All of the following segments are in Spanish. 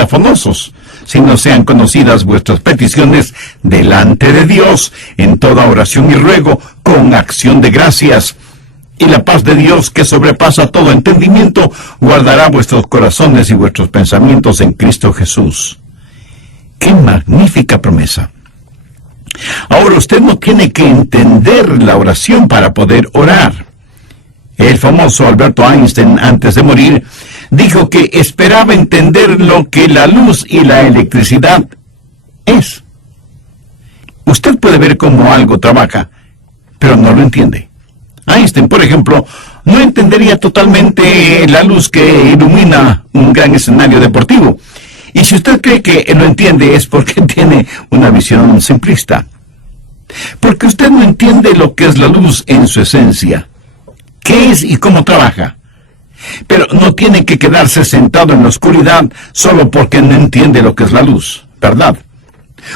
afanosos, sino sean conocidas vuestras peticiones delante de Dios en toda oración y ruego con acción de gracias. Y la paz de Dios, que sobrepasa todo entendimiento, guardará vuestros corazones y vuestros pensamientos en Cristo Jesús. ¡Qué magnífica promesa! Ahora usted no tiene que entender la oración para poder orar. El famoso Alberto Einstein, antes de morir, dijo que esperaba entender lo que la luz y la electricidad es. Usted puede ver cómo algo trabaja, pero no lo entiende. Einstein, por ejemplo, no entendería totalmente la luz que ilumina un gran escenario deportivo. Y si usted cree que lo entiende es porque tiene una visión simplista. Porque usted no entiende lo que es la luz en su esencia, qué es y cómo trabaja. Pero no tiene que quedarse sentado en la oscuridad solo porque no entiende lo que es la luz, ¿verdad?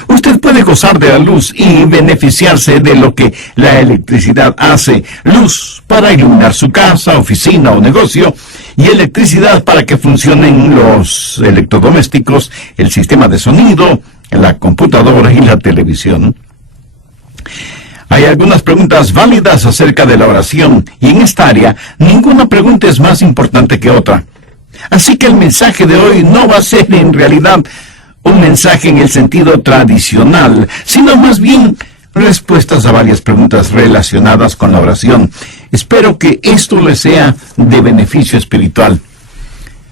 Usted puede gozar de la luz y beneficiarse de lo que la electricidad hace. Luz para iluminar su casa, oficina o negocio, y electricidad para que funcionen los electrodomésticos, el sistema de sonido, la computadora y la televisión. Hay algunas preguntas válidas acerca de la oración, y en esta área ninguna pregunta es más importante que otra. Así que el mensaje de hoy no va a ser en realidad un mensaje en el sentido tradicional, sino más bien respuestas a varias preguntas relacionadas con la oración. Espero que esto les sea de beneficio espiritual.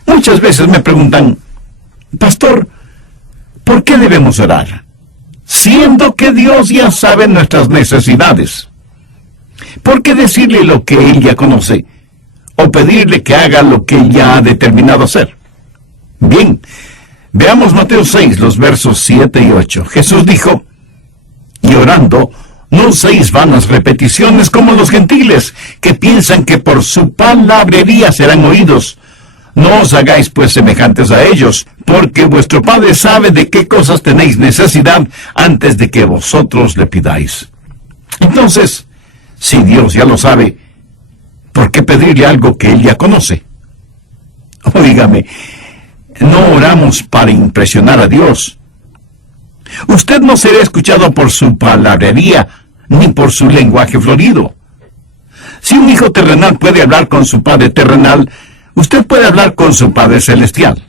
Muchas veces me preguntan, Pastor, ¿por qué debemos orar? Siendo que Dios ya sabe nuestras necesidades. ¿Por qué decirle lo que Él ya conoce? ¿O pedirle que haga lo que Él ya ha determinado hacer? Bien, veamos Mateo 6, los versos 7 y 8. Jesús dijo, y orando, no uséis vanas repeticiones como los gentiles, que piensan que por su palabrería serán oídos. No os hagáis pues semejantes a ellos, porque vuestro Padre sabe de qué cosas tenéis necesidad antes de que vosotros le pidáis. Entonces, si Dios ya lo sabe, ¿por qué pedirle algo que Él ya conoce? Óigame, no oramos para impresionar a Dios. Usted no será escuchado por su palabrería, ni por su lenguaje florido. Si un hijo terrenal puede hablar con su padre terrenal, usted puede hablar con su Padre Celestial.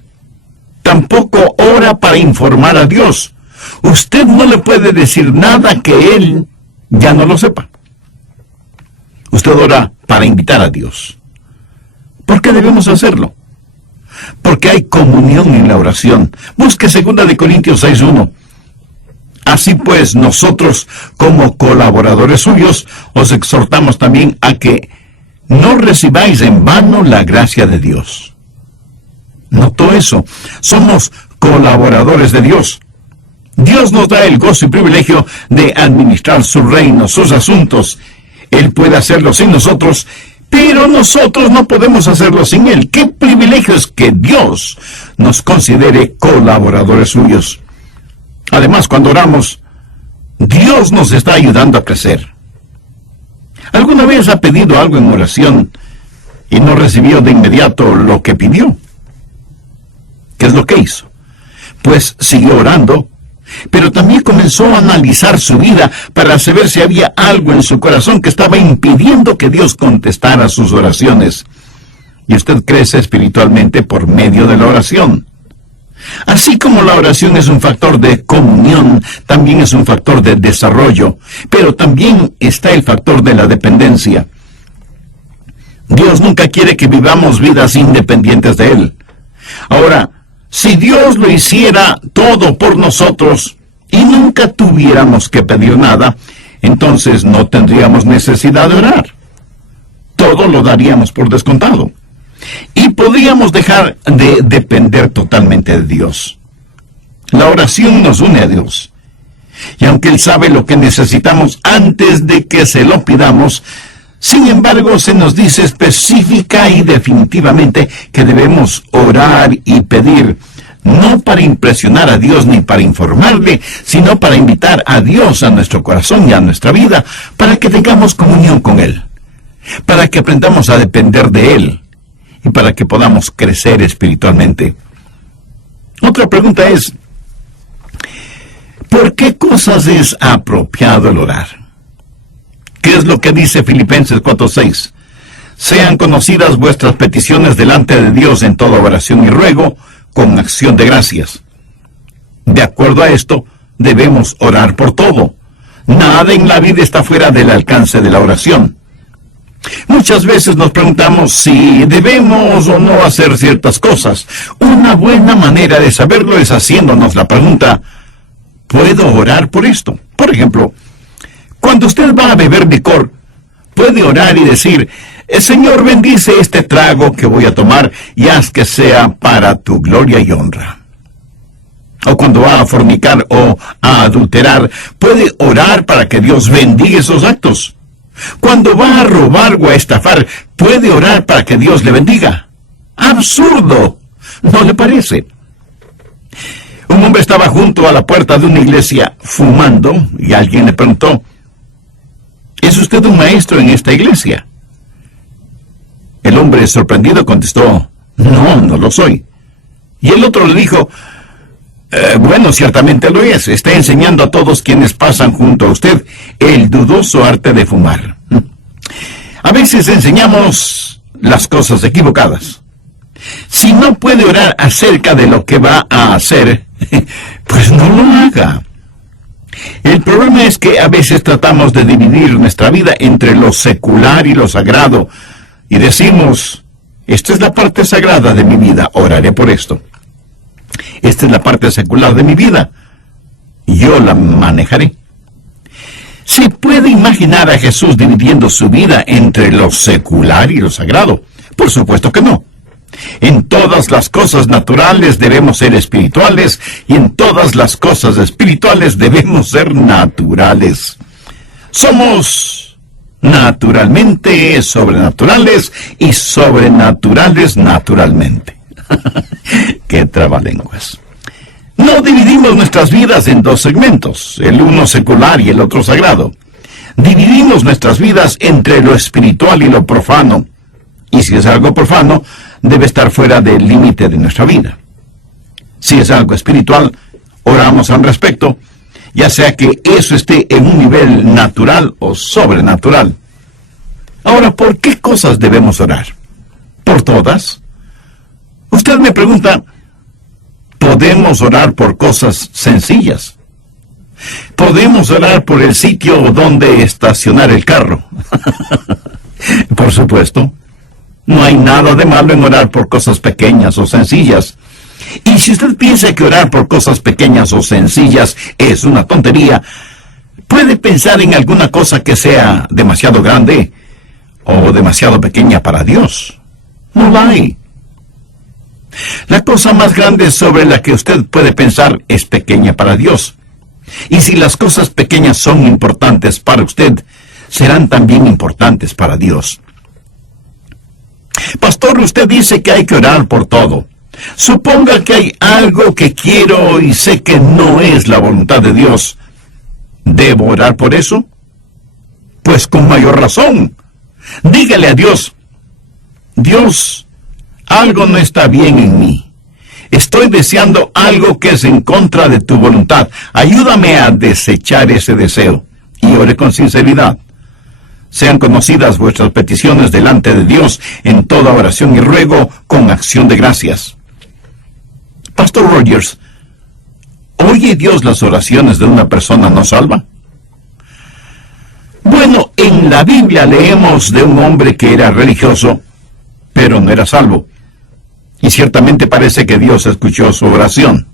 Tampoco ora para informar a Dios. Usted no le puede decir nada que Él ya no lo sepa. Usted ora para invitar a Dios. ¿Por qué debemos hacerlo? Porque hay comunión en la oración. Busque 2 Corintios 6:1. Así pues, nosotros, como colaboradores suyos, os exhortamos también a que no recibáis en vano la gracia de Dios. ¿Notó eso? Somos colaboradores de Dios. Dios nos da el gozo y privilegio de administrar su reino, sus asuntos. Él puede hacerlo sin nosotros, pero nosotros no podemos hacerlo sin Él. ¡Qué privilegio es que Dios nos considere colaboradores suyos! Además, cuando oramos, Dios nos está ayudando a crecer. ¿Alguna vez ha pedido algo en oración y no recibió de inmediato lo que pidió? ¿Qué es lo que hizo? Pues siguió orando, pero también comenzó a analizar su vida para saber si había algo en su corazón que estaba impidiendo que Dios contestara sus oraciones. Y usted crece espiritualmente por medio de la oración. Así como la oración es un factor de comunión, también es un factor de desarrollo, pero también está el factor de la dependencia. Dios nunca quiere que vivamos vidas independientes de Él. Ahora, si Dios lo hiciera todo por nosotros y nunca tuviéramos que pedir nada, entonces no tendríamos necesidad de orar. Todo lo daríamos por descontado. Y podríamos dejar de depender totalmente de Dios. La oración nos une a Dios. Y aunque Él sabe lo que necesitamos antes de que se lo pidamos, sin embargo se nos dice específica y definitivamente que debemos orar y pedir, no para impresionar a Dios ni para informarle, sino para invitar a Dios a nuestro corazón y a nuestra vida, para que tengamos comunión con Él, para que aprendamos a depender de Él, y para que podamos crecer espiritualmente. Otra pregunta es, ¿por qué cosas es apropiado el orar? ¿Qué es lo que dice Filipenses 4:6? Sean conocidas vuestras peticiones delante de Dios en toda oración y ruego, con acción de gracias. De acuerdo a esto, debemos orar por todo. Nada en la vida está fuera del alcance de la oración. Muchas veces nos preguntamos si debemos o no hacer ciertas cosas. Una buena manera de saberlo es haciéndonos la pregunta, ¿puedo orar por esto? Por ejemplo, cuando usted va a beber licor, puede orar y decir, Señor, bendice este trago que voy a tomar y haz que sea para tu gloria y honra. O cuando va a fornicar o a adulterar, puede orar para que Dios bendiga esos actos. Cuando va a robar o a estafar, puede orar para que Dios le bendiga. ¡Absurdo! ¿No le parece? Un hombre estaba junto a la puerta de una iglesia fumando y alguien le preguntó, ¿es usted un maestro en esta iglesia? El hombre sorprendido contestó, no lo soy. Y el otro le dijo, bueno, ciertamente lo es. Está enseñando a todos quienes pasan junto a usted el dudoso arte de fumar. A veces enseñamos las cosas equivocadas. Si no puede orar acerca de lo que va a hacer, pues no lo haga. El problema es que a veces tratamos de dividir nuestra vida entre lo secular y lo sagrado, y decimos, esta es la parte sagrada de mi vida, oraré por esto. Esta es la parte secular de mi vida, yo la manejaré. ¿Se puede imaginar a Jesús dividiendo su vida entre lo secular y lo sagrado? Por supuesto que no. En todas las cosas naturales debemos ser espirituales y en todas las cosas espirituales debemos ser naturales. Somos naturalmente sobrenaturales y sobrenaturales naturalmente. ¡Qué trabalenguas! No dividimos nuestras vidas en dos segmentos, el uno secular y el otro sagrado. Dividimos nuestras vidas entre lo espiritual y lo profano. Y si es algo profano, debe estar fuera del límite de nuestra vida. Si es algo espiritual, oramos al respecto, ya sea que eso esté en un nivel natural o sobrenatural. Ahora, ¿por qué cosas debemos orar? ¿Por todas? Usted me pregunta, ¿podemos orar por cosas sencillas? ¿Podemos orar por el sitio donde estacionar el carro? Por supuesto. No hay nada de malo en orar por cosas pequeñas o sencillas. Y si usted piensa que orar por cosas pequeñas o sencillas es una tontería, puede pensar en alguna cosa que sea demasiado grande o demasiado pequeña para Dios. No la hay. La cosa más grande sobre la que usted puede pensar es pequeña para Dios. Y si las cosas pequeñas son importantes para usted, serán también importantes para Dios. Pastor, usted dice que hay que orar por todo. Suponga que hay algo que quiero y sé que no es la voluntad de Dios. ¿Debo orar por eso? Pues con mayor razón. Dígale a Dios, Dios, algo no está bien en mí. Estoy deseando algo que es en contra de tu voluntad. Ayúdame a desechar ese deseo. Y ore con sinceridad. Sean conocidas vuestras peticiones delante de Dios en toda oración y ruego con acción de gracias. Pastor Rogers, ¿oye Dios las oraciones de una persona no salva? Bueno, en la Biblia leemos de un hombre que era religioso, pero no era salvo. Y ciertamente parece que Dios escuchó su oración.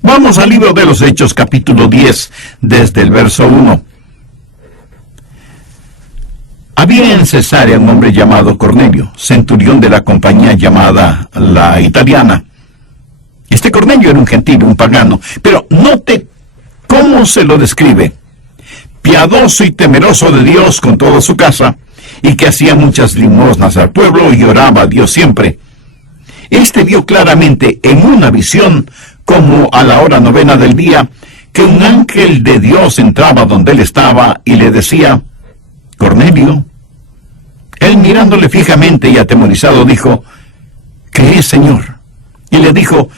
Vamos al libro de los Hechos, capítulo 10, desde el verso 1. Había en Cesarea un hombre llamado Cornelio, centurión de la compañía llamada la Italiana. Este Cornelio era un gentil, un pagano, pero note cómo se lo describe. Piadoso y temeroso de Dios con toda su casa, y que hacía muchas limosnas al pueblo y oraba a Dios siempre. Este vio claramente en una visión, como a la hora 9 del día, que un ángel de Dios entraba donde él estaba y le decía, Cornelio. Él mirándole fijamente y atemorizado dijo, ¿qué es, Señor? Y le dijo,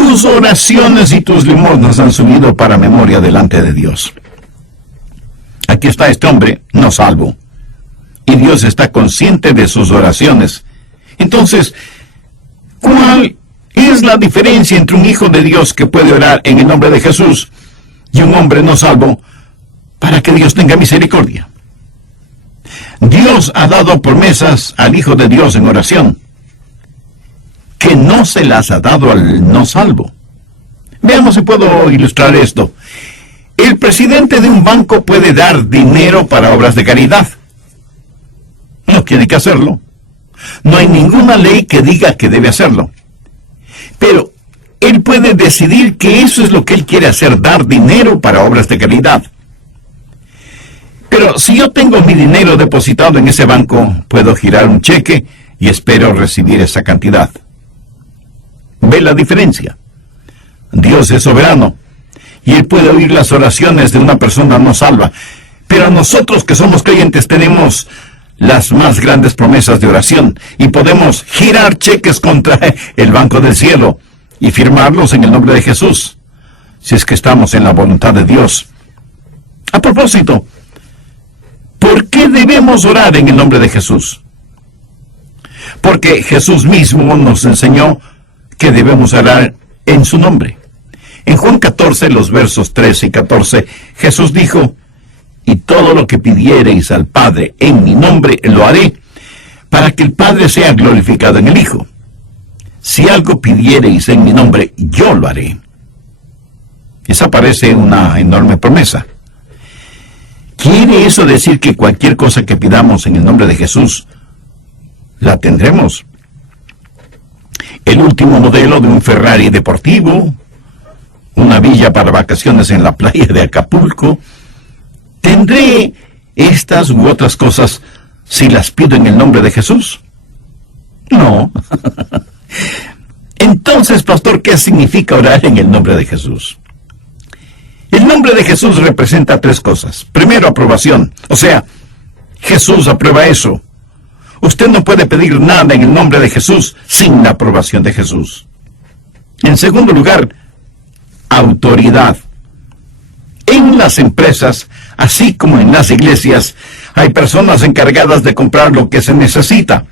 tus oraciones y tus limosnas han subido para memoria delante de Dios. Aquí está este hombre no salvo, y Dios está consciente de sus oraciones. Entonces, ¿cuál es la diferencia entre un hijo de Dios que puede orar en el nombre de Jesús y un hombre no salvo para que Dios tenga misericordia? Dios ha dado promesas al Hijo de Dios en oración que no se las ha dado al no salvo. Veamos si puedo ilustrar esto. El presidente de un banco puede dar dinero para obras de caridad. No tiene que hacerlo. No hay ninguna ley que diga que debe hacerlo. Pero él puede decidir que eso es lo que él quiere hacer, dar dinero para obras de caridad. Pero si yo tengo mi dinero depositado en ese banco, puedo girar un cheque y espero recibir esa cantidad. ¿Ve la diferencia? Dios es soberano y Él puede oír las oraciones de una persona no salva. Pero nosotros que somos creyentes tenemos las más grandes promesas de oración y podemos girar cheques contra el Banco del Cielo y firmarlos en el nombre de Jesús, si es que estamos en la voluntad de Dios. A propósito, ¿por qué debemos orar en el nombre de Jesús? Porque Jesús mismo nos enseñó que debemos orar en su nombre. En Juan 14, los versos 13 y 14, Jesús dijo: y todo lo que pidiereis al Padre en mi nombre lo haré, para que el Padre sea glorificado en el Hijo. Si algo pidiereis en mi nombre, yo lo haré. Esa parece una enorme promesa. ¿Quiere eso decir que cualquier cosa que pidamos en el nombre de Jesús, la tendremos? El último modelo de un Ferrari deportivo, una villa para vacaciones en la playa de Acapulco. ¿Tendré estas u otras cosas si las pido en el nombre de Jesús? No. Entonces, pastor, ¿qué significa orar en el nombre de Jesús? El nombre de Jesús representa tres cosas. Primero, aprobación. O sea, Jesús aprueba eso. Usted no puede pedir nada en el nombre de Jesús sin la aprobación de Jesús. En segundo lugar, autoridad. En las empresas, así como en las iglesias, hay personas encargadas de comprar lo que se necesita.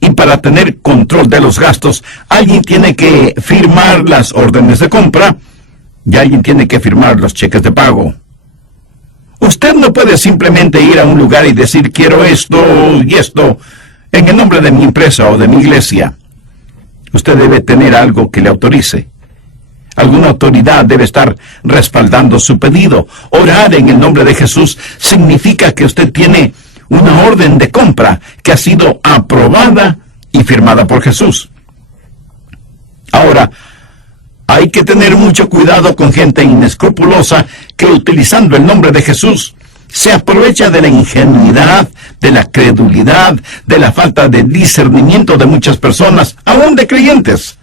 Y para tener control de los gastos, alguien tiene que firmar las órdenes de compra y alguien tiene que firmar los cheques de pago. Usted no puede simplemente ir a un lugar y decir: quiero esto y esto en el nombre de mi empresa o de mi iglesia. Usted debe tener algo que le autorice. Alguna autoridad debe estar respaldando su pedido. Orar en el nombre de Jesús significa que usted tiene una orden de compra que ha sido aprobada y firmada por Jesús. Ahora, hay que tener mucho cuidado con gente inescrupulosa que, utilizando el nombre de Jesús, se aprovecha de la ingenuidad, de la credulidad, de la falta de discernimiento de muchas personas, aún de creyentes,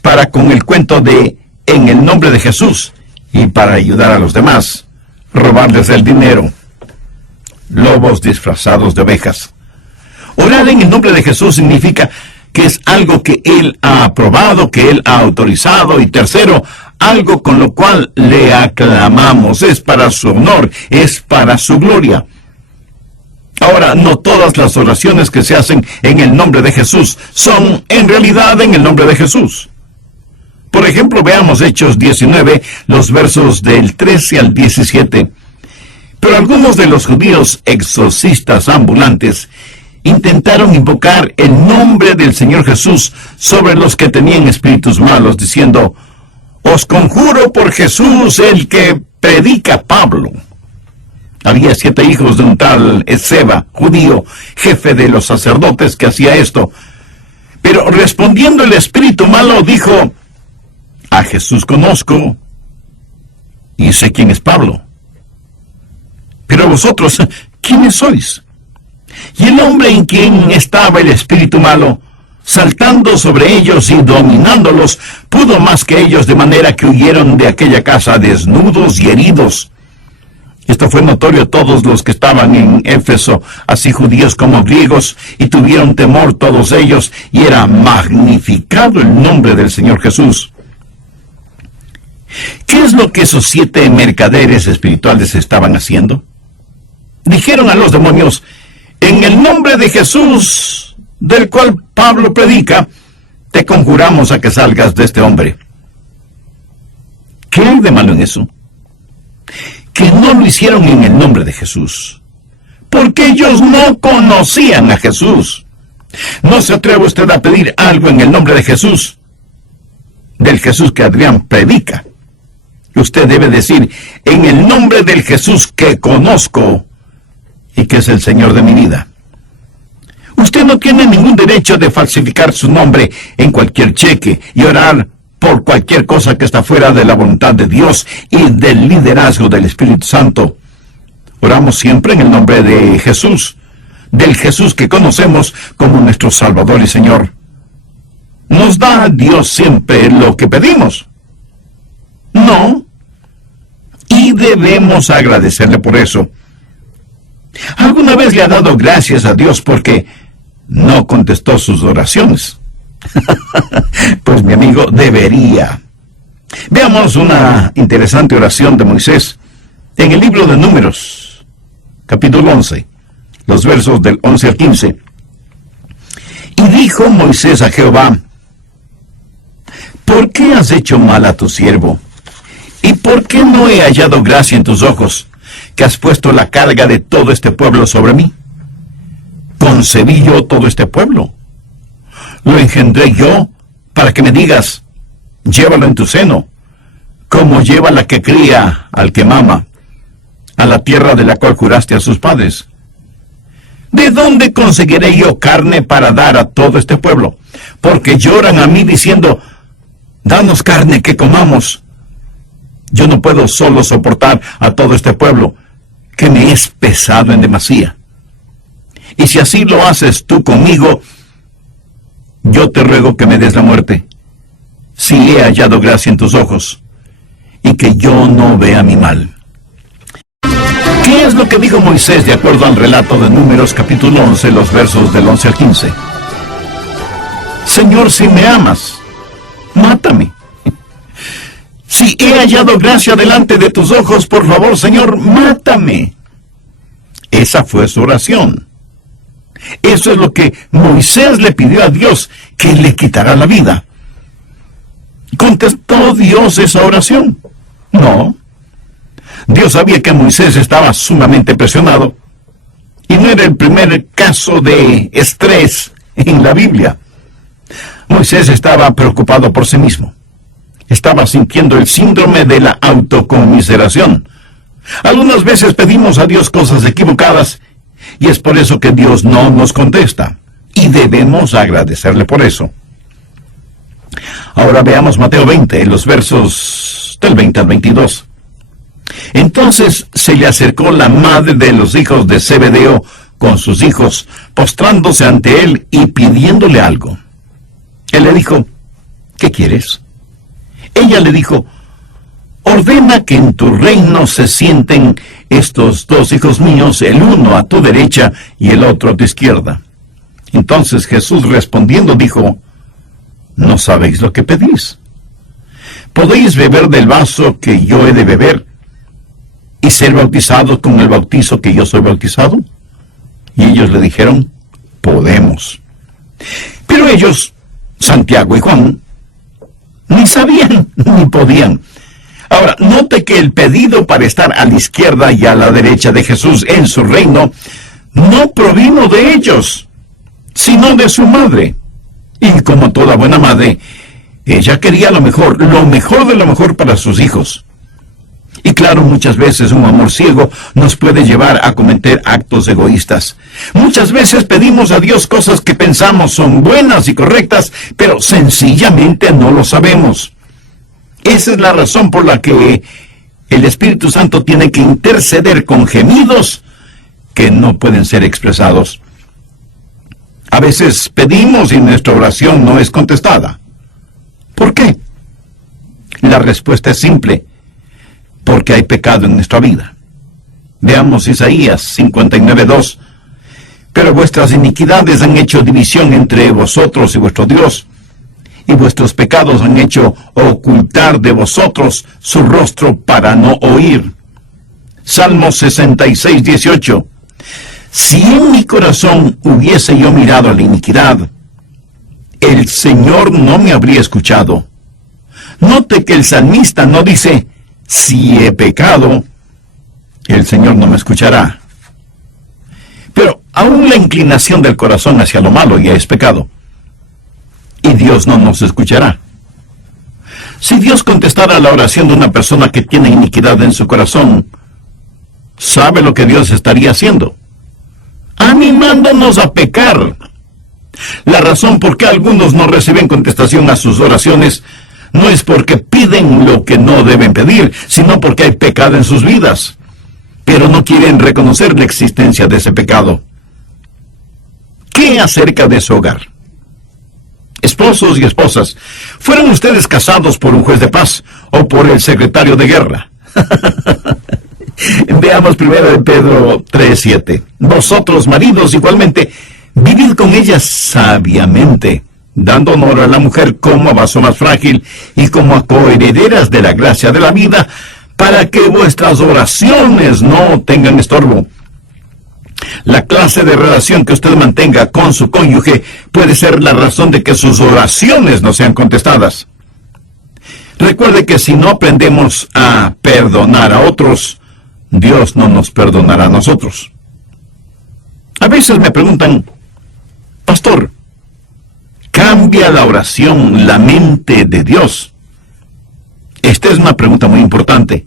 para con el cuento de en el nombre de Jesús y para ayudar a los demás, robarles el dinero. Lobos disfrazados de ovejas. Orar en el nombre de Jesús significa que es algo que Él ha aprobado, que Él ha autorizado, y tercero, algo con lo cual le aclamamos. Es para su honor, es para su gloria. Ahora, no todas las oraciones que se hacen en el nombre de Jesús son en realidad en el nombre de Jesús. Por ejemplo, veamos Hechos 19, los versos del 13 al 17. Pero algunos de los judíos exorcistas ambulantes intentaron invocar el nombre del Señor Jesús sobre los que tenían espíritus malos, diciendo: os conjuro por Jesús, el que predica Pablo. Había 7 hijos de un tal Esceva, judío, jefe de los sacerdotes, que hacía esto. Pero respondiendo el espíritu malo, dijo: a Jesús conozco y sé quién es Pablo. Pero vosotros, ¿quiénes sois? Y el hombre en quien estaba el espíritu malo, saltando sobre ellos y dominándolos, pudo más que ellos, de manera que huyeron de aquella casa desnudos y heridos. Esto fue notorio a todos los que estaban en Éfeso, así judíos como griegos, y tuvieron temor todos ellos, y era magnificado el nombre del Señor Jesús. ¿Qué es lo que esos 7 mercaderes espirituales estaban haciendo? Dijeron a los demonios: en el nombre de Jesús, del cual Pablo predica, te conjuramos a que salgas de este hombre. ¿Qué hay de malo en eso? Que no lo hicieron en el nombre de Jesús, porque ellos no conocían a Jesús. ¿No se atreve usted a pedir algo en el nombre de Jesús? Del Jesús que Adrián predica. Usted debe decir: en el nombre del Jesús que conozco y que es el Señor de mi vida. Usted no tiene ningún derecho de falsificar su nombre en cualquier cheque y orar por cualquier cosa que está fuera de la voluntad de Dios y del liderazgo del Espíritu Santo. Oramos siempre en el nombre de Jesús, del Jesús que conocemos como nuestro Salvador y Señor. ¿Nos da Dios siempre lo que pedimos? No. Y debemos agradecerle por eso. ¿Alguna vez le ha dado gracias a Dios porque no contestó sus oraciones? Pues mi amigo, debería. Veamos una interesante oración de Moisés en el libro de Números, capítulo 11, los versos del 11 al 15. Y dijo Moisés a Jehová: ¿por qué has hecho mal a tu siervo? ¿Y por qué no he hallado gracia en tus ojos, que has puesto la carga de todo este pueblo sobre mí? ¿Concebí yo todo este pueblo? ¿Lo engendré yo para que me digas: llévalo en tu seno, como lleva la que cría al que mama, a la tierra de la cual juraste a sus padres? ¿De dónde conseguiré yo carne para dar a todo este pueblo? Porque lloran a mí diciendo: danos carne que comamos. Yo no puedo solo soportar a todo este pueblo, que me es pesado en demasía. Y si así lo haces tú conmigo, yo te ruego que me des la muerte, si he hallado gracia en tus ojos, y que yo no vea mi mal. ¿Qué es lo que dijo Moisés de acuerdo al relato de Números capítulo 11, los versos del 11 al 15? Señor, si me amas, mátame. Si he hallado gracia delante de tus ojos, por favor, Señor, mátame. Esa fue su oración. Eso es lo que Moisés le pidió a Dios, que le quitara la vida. ¿Contestó Dios esa oración? No. Dios sabía que Moisés estaba sumamente presionado, y no era el primer caso de estrés en la Biblia. Moisés estaba preocupado por sí mismo. Estaba sintiendo el síndrome de la autoconmiseración. Algunas veces pedimos a Dios cosas equivocadas, y es por eso que Dios no nos contesta, y debemos agradecerle por eso. Ahora veamos Mateo 20, los versos del 20 al 22. Entonces se le acercó la madre de los hijos de Zebedeo con sus hijos, postrándose ante él y pidiéndole algo. Él le dijo: ¿qué quieres? Ella le dijo: ordena que en tu reino se sienten estos 2 hijos míos, el uno a tu derecha y el otro a tu izquierda. Entonces Jesús respondiendo dijo: no sabéis lo que pedís. ¿Podéis beber del vaso que yo he de beber y ser bautizados con el bautizo que yo soy bautizado? Y ellos le dijeron: podemos. Pero ellos, Santiago y Juan, ni sabían ni podían. Ahora, note que el pedido para estar a la izquierda y a la derecha de Jesús en su reino no provino de ellos, sino de su madre. Y como toda buena madre, ella quería lo mejor de lo mejor para sus hijos. Y claro, muchas veces un amor ciego nos puede llevar a cometer actos egoístas. Muchas veces pedimos a Dios cosas que pensamos son buenas y correctas, pero sencillamente no lo sabemos. Esa es la razón por la que el Espíritu Santo tiene que interceder con gemidos que no pueden ser expresados. A veces pedimos y nuestra oración no es contestada. ¿Por qué? La respuesta es simple: porque hay pecado en nuestra vida. Veamos Isaías 59:2. Pero vuestras iniquidades han hecho división entre vosotros y vuestro Dios, y vuestros pecados han hecho ocultar de vosotros su rostro para no oír. Salmo 66, 18. Si en mi corazón hubiese yo mirado a la iniquidad, el Señor no me habría escuchado. Note que el salmista no dice, si he pecado, el Señor no me escuchará. Pero aún la inclinación del corazón hacia lo malo ya es pecado. Y Dios no nos escuchará. Si Dios contestara a la oración de una persona que tiene iniquidad en su corazón, ¿sabe lo que Dios estaría haciendo? Animándonos a pecar. La razón por qué algunos no reciben contestación a sus oraciones no es porque piden lo que no deben pedir, sino porque hay pecado en sus vidas, pero no quieren reconocer la existencia de ese pecado. ¿Qué acerca de su hogar? Esposos y esposas, ¿fueron ustedes casados por un juez de paz o por el secretario de guerra? Veamos primero de Pedro 3:7. Vosotros, maridos, igualmente, vivid con ellas sabiamente, dando honor a la mujer como a vaso más frágil y como a coherederas de la gracia de la vida, para que vuestras oraciones no tengan estorbo. La clase de relación que usted mantenga con su cónyuge puede ser la razón de que sus oraciones no sean contestadas. Recuerde que si no aprendemos a perdonar a otros, Dios no nos perdonará a nosotros. A veces me preguntan, pastor, ¿cambia la oración la mente de Dios? Esta es una pregunta muy importante.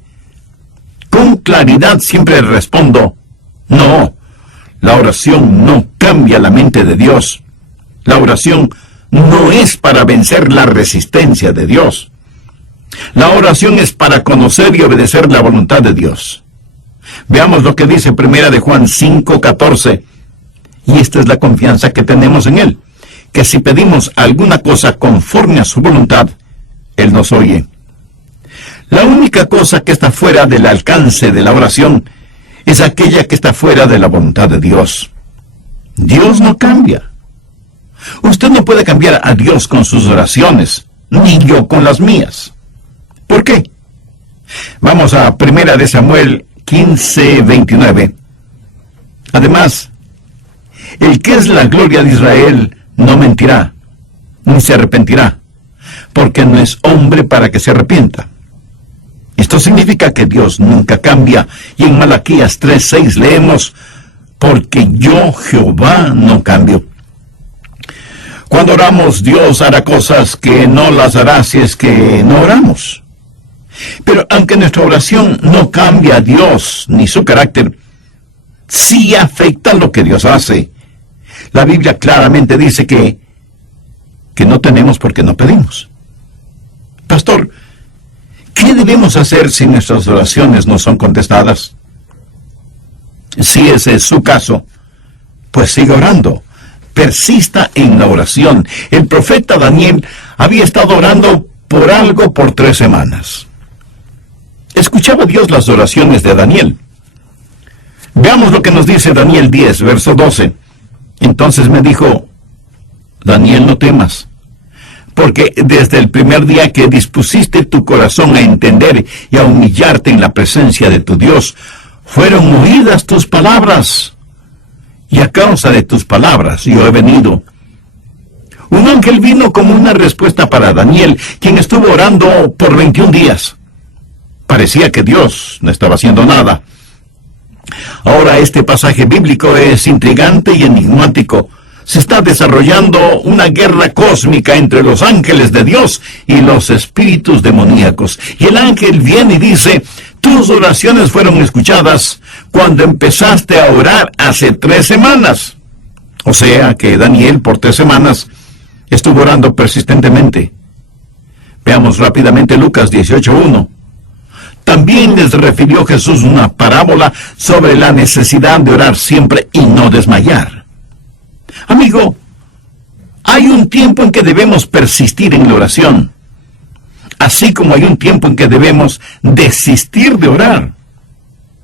Con claridad siempre respondo, no. La oración no cambia la mente de Dios. La oración no es para vencer la resistencia de Dios. La oración es para conocer y obedecer la voluntad de Dios. Veamos lo que dice 1 de Juan 5:14. Y esta es la confianza que tenemos en Él, que si pedimos alguna cosa conforme a su voluntad, Él nos oye. La única cosa que está fuera del alcance de la oración es aquella que está fuera de la voluntad de Dios. Dios no cambia. Usted no puede cambiar a Dios con sus oraciones, ni yo con las mías. ¿Por qué? Vamos a 1 de Samuel 15:29. Además, el que es la gloria de Israel no mentirá, ni se arrepentirá, porque no es hombre para que se arrepienta. Esto significa que Dios nunca cambia, y en Malaquías 3:6 leemos, porque yo, Jehová, no cambio. Cuando oramos, Dios hará cosas que no las hará si es que no oramos. Pero aunque nuestra oración no cambia a Dios ni su carácter, sí afecta lo que Dios hace. La Biblia claramente dice que no tenemos porque no pedimos. Pastor, ¿qué debemos hacer si nuestras oraciones no son contestadas? Si ese es su caso, pues siga orando. Persista en la oración. El profeta Daniel había estado orando por algo por 3 semanas. Escuchaba Dios las oraciones de Daniel. Veamos lo que nos dice Daniel 10, verso 12. Entonces me dijo, Daniel, no temas, porque desde el primer día que dispusiste tu corazón a entender y a humillarte en la presencia de tu Dios, fueron oídas tus palabras, y a causa de tus palabras yo he venido. Un ángel vino como una respuesta para Daniel, quien estuvo orando por 21 días. Parecía que Dios no estaba haciendo nada. Ahora este pasaje bíblico es intrigante y enigmático. Se está desarrollando una guerra cósmica entre los ángeles de Dios y los espíritus demoníacos. Y el ángel viene y dice, tus oraciones fueron escuchadas cuando empezaste a orar hace 3 semanas. O sea que Daniel por 3 semanas estuvo orando persistentemente. Veamos rápidamente Lucas 18:1. También les refirió Jesús una parábola sobre la necesidad de orar siempre y no desmayar. Amigo, hay un tiempo en que debemos persistir en la oración, así como hay un tiempo en que debemos desistir de orar.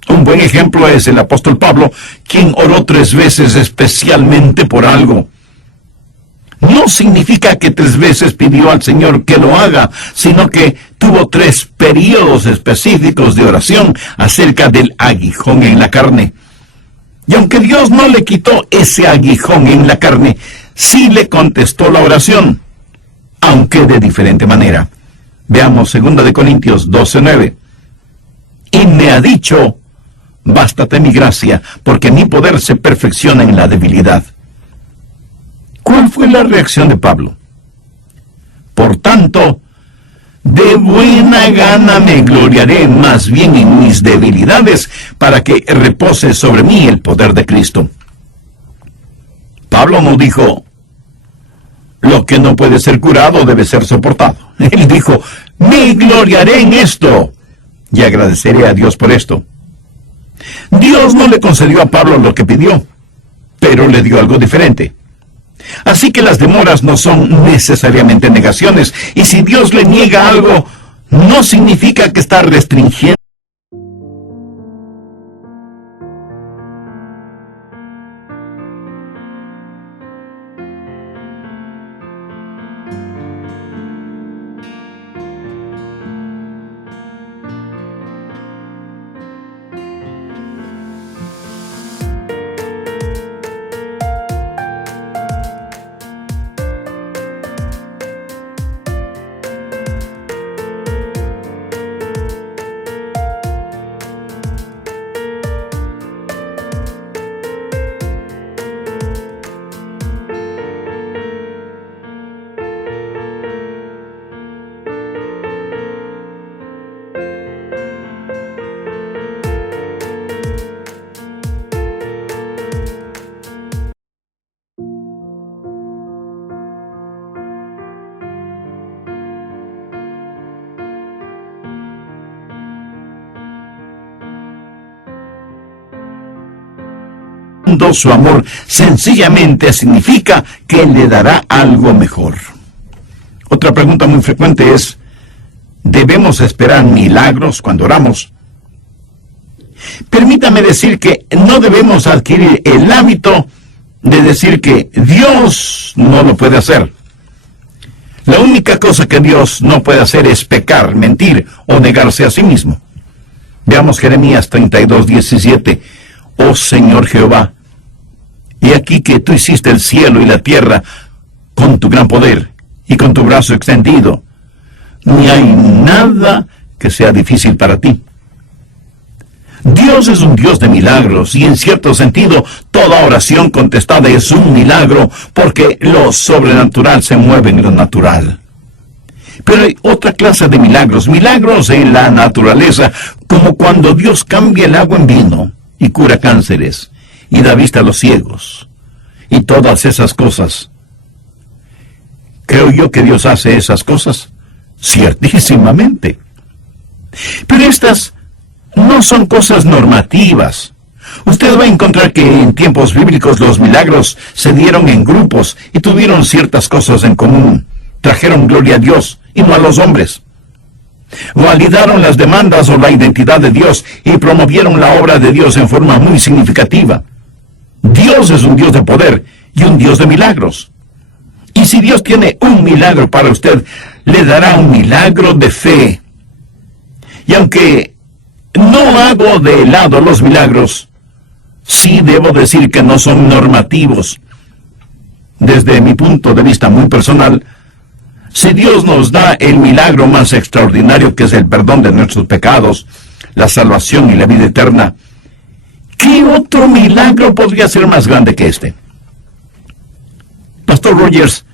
Un buen ejemplo es el apóstol Pablo, quien oró 3 veces especialmente por algo. no significa que 3 veces pidió al Señor que lo haga, sino que tuvo 3 periodos específicos de oración acerca del aguijón en la carne. Y aunque Dios no le quitó ese aguijón en la carne, sí le contestó la oración, aunque de diferente manera. Veamos 2 Corintios 12:9. Y me ha dicho: bástate mi gracia, porque mi poder se perfecciona en la debilidad. ¿Cuál fue la reacción de Pablo? Por tanto, de buena gana me gloriaré más bien en mis debilidades, para que repose sobre mí el poder de Cristo. Pablo no dijo: lo que no puede ser curado debe ser soportado. Él dijo: me gloriaré en esto, y agradeceré a Dios por esto. Dios no le concedió a Pablo lo que pidió, pero le dio algo diferente. Así que las demoras no son necesariamente negaciones, y si Dios le niega algo, no significa que está restringiendo. Su amor sencillamente significa que le dará algo mejor. Otra pregunta muy frecuente es: ¿debemos esperar milagros cuando oramos? Permítame decir que no debemos adquirir el hábito de decir que Dios no lo puede hacer. La única cosa que Dios no puede hacer es pecar, mentir o negarse a sí mismo. Veamos Jeremías 32:17. Oh Señor Jehová, he aquí que tú hiciste el cielo y la tierra con tu gran poder y con tu brazo extendido. Ni hay nada que sea difícil para ti. Dios es un Dios de milagros, y en cierto sentido, toda oración contestada es un milagro, porque lo sobrenatural se mueve en lo natural. Pero hay otra clase de milagros, milagros en la naturaleza, como cuando Dios cambia el agua en vino y cura cánceres y da vista a los ciegos, y todas esas cosas. ¿Creo yo que Dios hace esas cosas? Ciertísimamente. Pero estas no son cosas normativas. Usted va a encontrar que en tiempos bíblicos los milagros se dieron en grupos y tuvieron ciertas cosas en común. Trajeron gloria a Dios y no a los hombres. Validaron las demandas o la identidad de Dios y promovieron la obra de Dios en forma muy significativa. Dios es un Dios de poder y un Dios de milagros. Y si Dios tiene un milagro para usted, le dará un milagro de fe. Y aunque no hago de lado los milagros, sí debo decir que no son normativos. Desde mi punto de vista muy personal, si Dios nos da el milagro más extraordinario, que es el perdón de nuestros pecados, la salvación y la vida eterna, ¿qué otro milagro podría ser más grande que este? Pastor Rogers,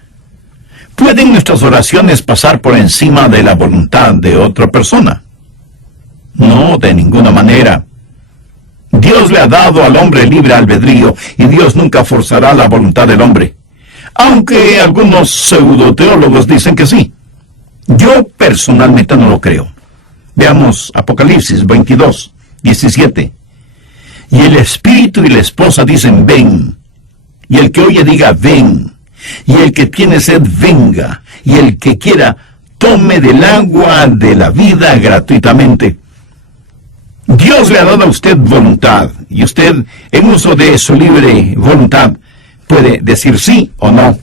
¿pueden nuestras oraciones pasar por encima de la voluntad de otra persona? No, de ninguna manera. Dios le ha dado al hombre libre albedrío, y Dios nunca forzará la voluntad del hombre. Aunque algunos pseudoteólogos dicen que sí. Yo personalmente no lo creo. Veamos Apocalipsis 22:17. Y el espíritu y la esposa dicen: ven. Y el que oye diga: ven. Y el que tiene sed, venga. Y el que quiera, tome del agua de la vida gratuitamente. Dios le ha dado a usted voluntad, y usted, en uso de su libre voluntad, puede decir sí o no.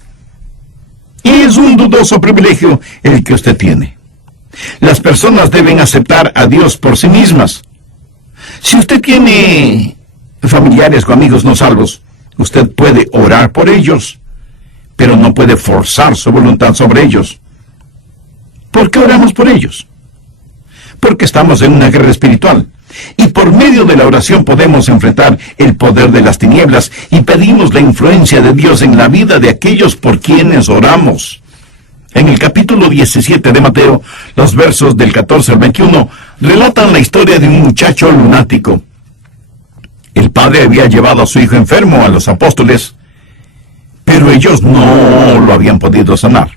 Es un dudoso privilegio el que usted tiene. Las personas deben aceptar a Dios por sí mismas. Si usted tiene familiares o amigos no salvos, usted puede orar por ellos, pero no puede forzar su voluntad sobre ellos. ¿Por qué oramos por ellos? Porque estamos en una guerra espiritual. Y por medio de la oración podemos enfrentar el poder de las tinieblas y pedimos la influencia de Dios en la vida de aquellos por quienes oramos. En el capítulo 17 de Mateo, los versos del 14 al 21, relatan la historia de un muchacho lunático. El padre había llevado a su hijo enfermo a los apóstoles, pero ellos no lo habían podido sanar.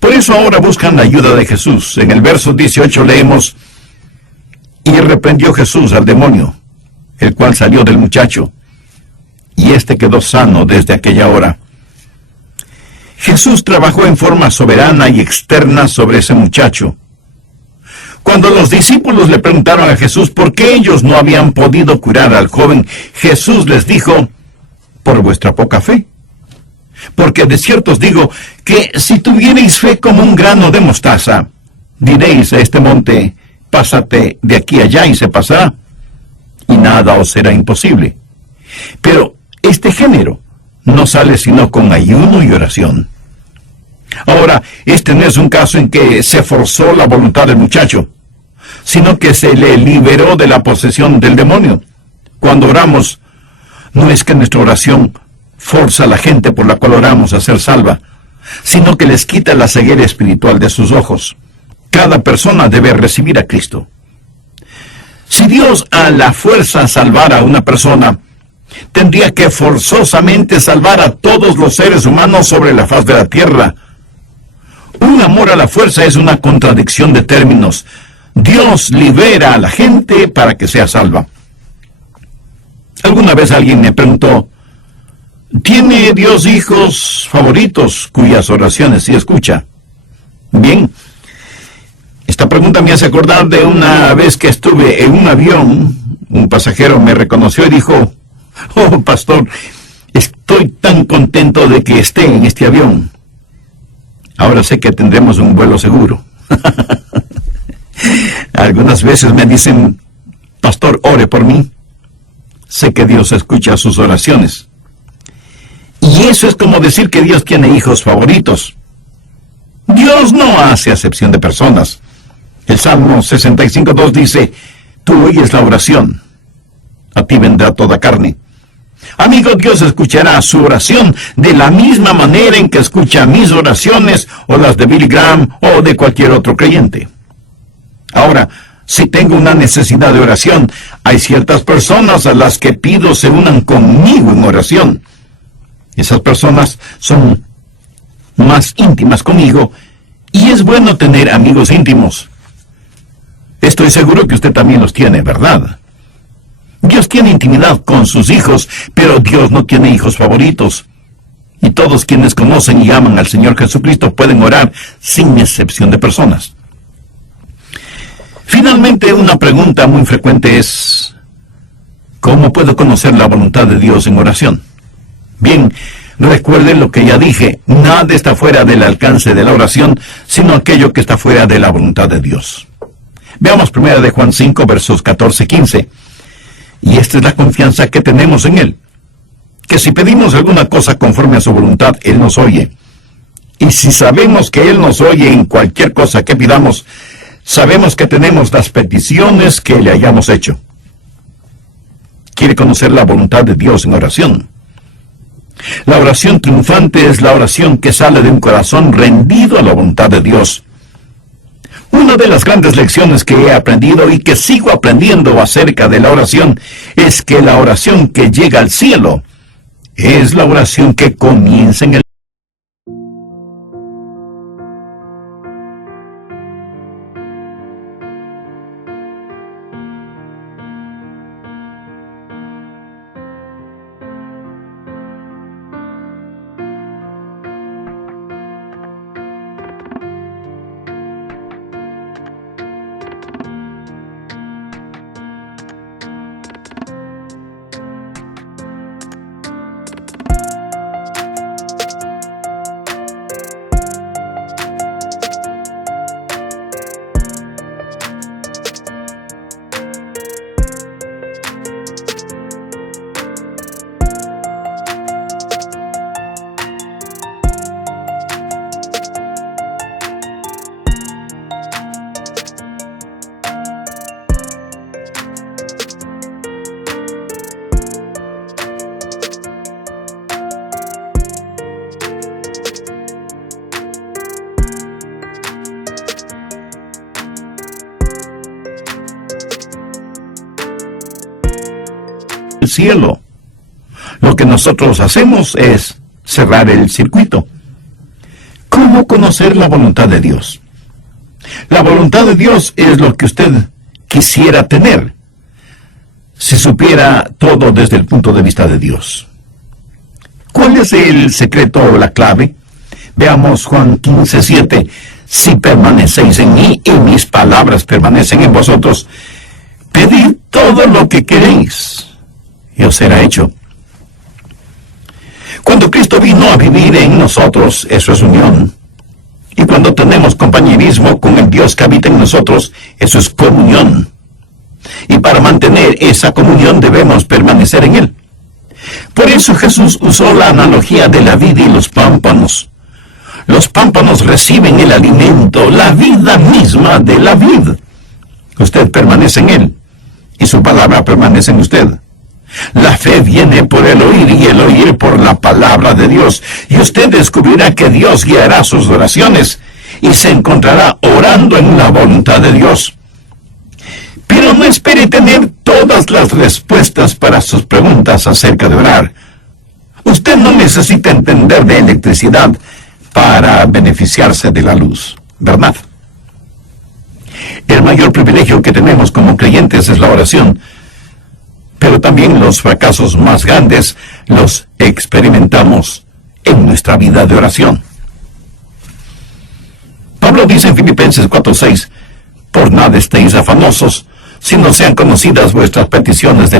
Por eso ahora buscan la ayuda de Jesús. En el verso 18 leemos: y reprendió Jesús al demonio, el cual salió del muchacho, y éste quedó sano desde aquella hora. Jesús trabajó en forma soberana y externa sobre ese muchacho. Cuando los discípulos le preguntaron a Jesús por qué ellos no habían podido curar al joven, Jesús les dijo: por vuestra poca fe. Porque de cierto os digo que si tuvierais fe como un grano de mostaza, diréis a este monte: pásate de aquí allá, y se pasará, y nada os será imposible. Pero este género no sale sino con ayuno y oración. Ahora, este no es un caso en que se forzó la voluntad del muchacho, sino que se le liberó de la posesión del demonio. Cuando oramos, no es que nuestra oración forza a la gente por la cual oramos a ser salva, sino que les quita la ceguera espiritual de sus ojos. Cada persona debe recibir a Cristo. Si Dios a la fuerza salvara a una persona, tendría que forzosamente salvar a todos los seres humanos sobre la faz de la tierra. Un amor a la fuerza es una contradicción de términos. Dios libera a la gente para que sea salva. Alguna vez alguien me preguntó: ¿tiene Dios hijos favoritos cuyas oraciones sí escucha? Bien, esta pregunta me hace acordar de una vez que estuve en un avión. Un pasajero me reconoció y dijo: oh, pastor, estoy tan contento de que esté en este avión. Ahora sé que tendremos un vuelo seguro. Algunas veces me dicen: pastor, ore por mí. Sé que Dios escucha sus oraciones. Y eso es como decir que Dios tiene hijos favoritos. Dios no hace acepción de personas. El Salmo 65:2 dice: tú oyes la oración, a ti vendrá toda carne. Amigo, Dios escuchará su oración de la misma manera en que escucha mis oraciones, o las de Billy Graham, o de cualquier otro creyente. Ahora, si tengo una necesidad de oración, hay ciertas personas a las que pido se unan conmigo en oración. Esas personas son más íntimas conmigo, y es bueno tener amigos íntimos. Estoy seguro que usted también los tiene, ¿verdad? Dios tiene intimidad con sus hijos, pero Dios no tiene hijos favoritos. Y todos quienes conocen y aman al Señor Jesucristo pueden orar sin excepción de personas. Finalmente, una pregunta muy frecuente es: ¿cómo puedo conocer la voluntad de Dios en oración? Bien, recuerden lo que ya dije: nada está fuera del alcance de la oración, sino aquello que está fuera de la voluntad de Dios. Veamos 1 de Juan 5, versos 14-15. Y esta es la confianza que tenemos en Él, que si pedimos alguna cosa conforme a su voluntad, Él nos oye. Y si sabemos que Él nos oye en cualquier cosa que pidamos, sabemos que tenemos las peticiones que le hayamos hecho. ¿Quiere conocer la voluntad de Dios en oración? La oración triunfante es la oración que sale de un corazón rendido a la voluntad de Dios. Una de las grandes lecciones que he aprendido y que sigo aprendiendo acerca de la oración es que la oración que llega al cielo es la oración que comienza en el el cielo. Lo que nosotros hacemos es cerrar el circuito. ¿Cómo conocer la voluntad de Dios? La voluntad de Dios es lo que usted quisiera tener si supiera todo desde el punto de vista de Dios. ¿Cuál es el secreto o la clave? Veamos Juan 15:7. Si permanecéis en mí y mis palabras permanecen en vosotros, pedid todo lo que queréis y os será hecho. Cuando Cristo vino a vivir en nosotros, eso es unión. Y cuando tenemos compañerismo con el Dios que habita en nosotros, eso es comunión. Y para mantener esa comunión debemos permanecer en Él. Por eso Jesús usó la analogía de la vid y los pámpanos. Los pámpanos reciben el alimento, la vida misma de la vid. Usted permanece en Él, y su palabra permanece en usted. La fe viene por el oír, y el oír por la palabra de Dios. Y usted descubrirá que Dios guiará sus oraciones, y se encontrará orando en la voluntad de Dios. Pero no espere tener todas las respuestas para sus preguntas acerca de orar. Usted no necesita entender de electricidad para beneficiarse de la luz, ¿verdad? El mayor privilegio que tenemos como creyentes es la oración, pero también los fracasos más grandes los experimentamos en nuestra vida de oración. Pablo dice en Filipenses 4:6, por nada estéis afanosos, si no sean conocidas vuestras peticiones delante